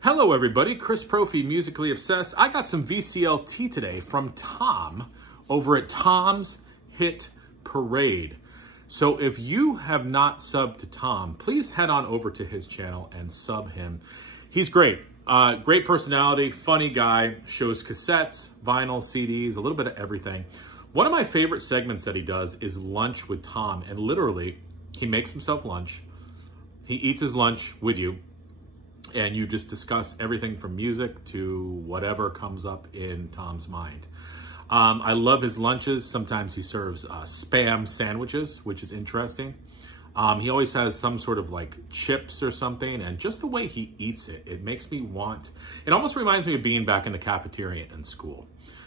Hello everybody, Chris Profi, Musically Obsessed. I got some VCLT today from Tom over at Tom's Hit Parade. So if you have not subbed to Tom, please head on over to his channel and sub him. He's great. Great personality, funny guy, shows cassettes, vinyl, CDs, a little bit of everything. One of my favorite segments that he does is Lunch with Tom, and literally he makes himself lunch. He eats his lunch with you, and you just discuss everything from music to whatever comes up in Tom's mind. I love his lunches. Sometimes he serves Spam sandwiches, which is interesting. He always has some sort of like chips or something, and just the way he eats it, it makes me want, it almost reminds me of being back in the cafeteria in school.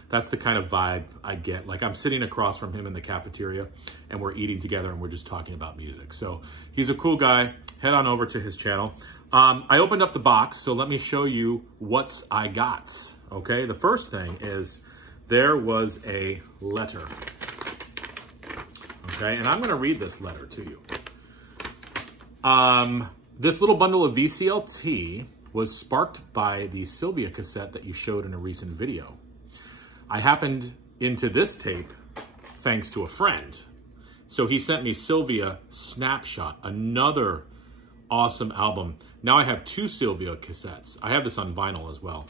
That's the kind of vibe I get. Like I'm sitting across from him in the cafeteria and we're eating together and we're just talking about music. So he's a cool guy. Head on over to his channel. I opened up the box, so let me show you what's I got. Okay, the first thing is there was a letter. Okay, and I'm going to read this letter to you. This little bundle of VCLT was sparked by the Sylvia cassette that you showed in a recent video. I happened into this tape thanks to a friend. So he sent me Sylvia Snapshot, another awesome album. Now I have two Sylvia cassettes. I have this on vinyl as well.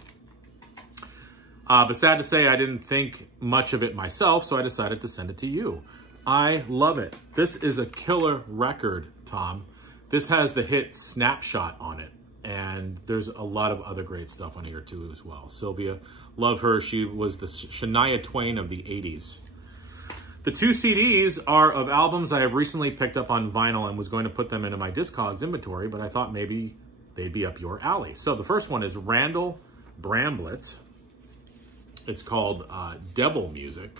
But sad to say, I didn't think much of it myself, so I decided to send it to you. I love it. This is a killer record, Tom. This has the hit Snapshot on it. And there's a lot of other great stuff on here too as well. Sylvia, love her. She was the Shania Twain of the 80s. The two CDs are of albums I have recently picked up on vinyl and was going to put them into my Discogs inventory, but I thought maybe they'd be up your alley. So the first one is Randall Bramblett. It's called Devil Music.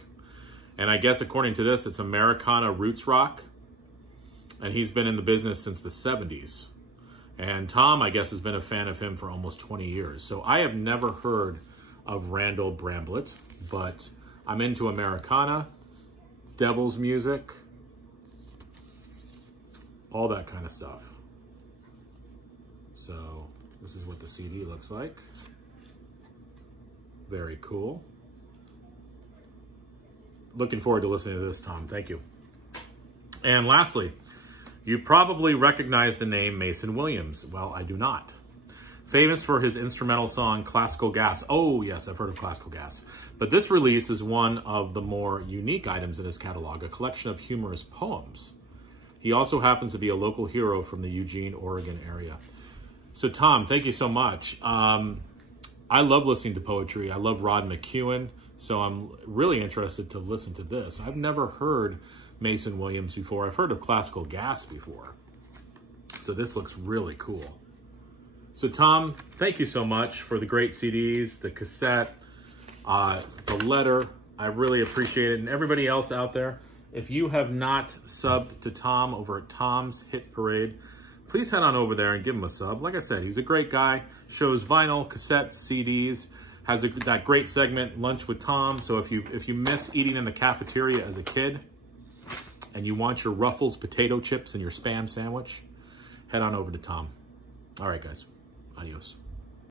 And I guess according to this, it's Americana roots rock. And he's been in the business since the 70s. And Tom, I guess, has been a fan of him for almost 20 years. So I have never heard of Randall Bramblett, but I'm into Americana, Devil's music, all that kind of stuff. So this is what the CD looks like. Very cool. Looking forward to listening to this, Tom. Thank you. And lastly, you probably recognize the name Mason Williams. Well, I do not. Famous for his instrumental song, Classical Gas. Oh, yes, I've heard of Classical Gas. But this release is one of the more unique items in his catalog, a collection of humorous poems. He also happens to be a local hero from the Eugene, Oregon area. So, Tom, thank you so much. I love listening to poetry. I love Rod McEwen, so I'm really interested to listen to this. I've never heard Mason Williams before. I've heard of Classical Gas before. So this looks really cool. So Tom, thank you so much for the great CDs, the cassette, the letter. I really appreciate it. And everybody else out there, if you have not subbed to Tom over at Tom's Hit Parade, please head on over there and give him a sub. Like I said, he's a great guy, shows vinyl, cassettes, CDs, has that great segment, Lunch with Tom. So if you miss eating in the cafeteria as a kid, and you want your Ruffles potato chips and your Spam sandwich, head on over to Tom. All right, guys. Adios.